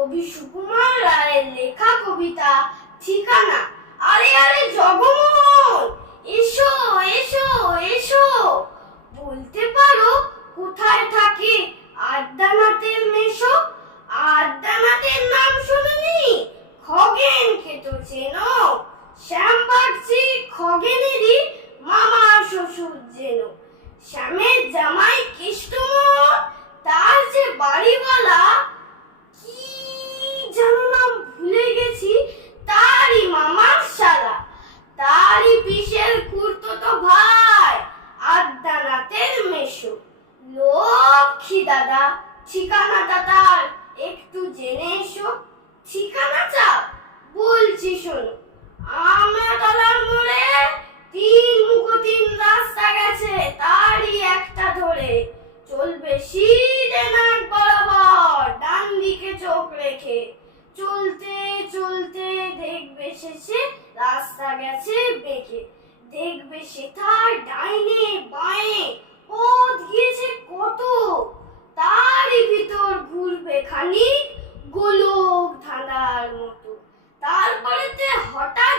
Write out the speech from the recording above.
কবি সুকুমার রায়ের লেখা কবিতা ঠিকানা। আরে আরে জগমোহন, এসো এসো এসো, বলতে পারো কোথায় থাকে আদ্যানাথের মেশো? আদ্যানাথের নাম শুনুনি? খগেনকে তো চেনো, শ্যামবাগচি খগেনেরই মামা শ্বশুর যেন। শ্যামের জামাই কেষ্টমোহন, তার যে বাড়িওয়ালা, কি যেন নাম ভুলে গেছি, তারই মামার শালা, তারই পিসের খুড়তুতো ভাই আদ্যানাথের মেশো। লক্ষ্মী দাদা, ঠিকানাটা তার একটু জেনে এসো। ঠিকানা চাও? বলছি শোনো। আমরাতলার মোড়ে 3 মুখো 3 রাস্তা গেছে, তারই একটা ধরে চলবে সিধে নাক বরাবর, ডান দিকে চোখ রেখে। চলতে চলতে দেখবে শেষে রাস্তা গেছে বেঁকে। দেখবে সেথায় ডাইনে বাঁয়ে পথ গিয়েছে কত, তারই ভিতর ঘুরবে খানিক গোলক ধাঁধার মতো। তারপরেতে হঠাৎ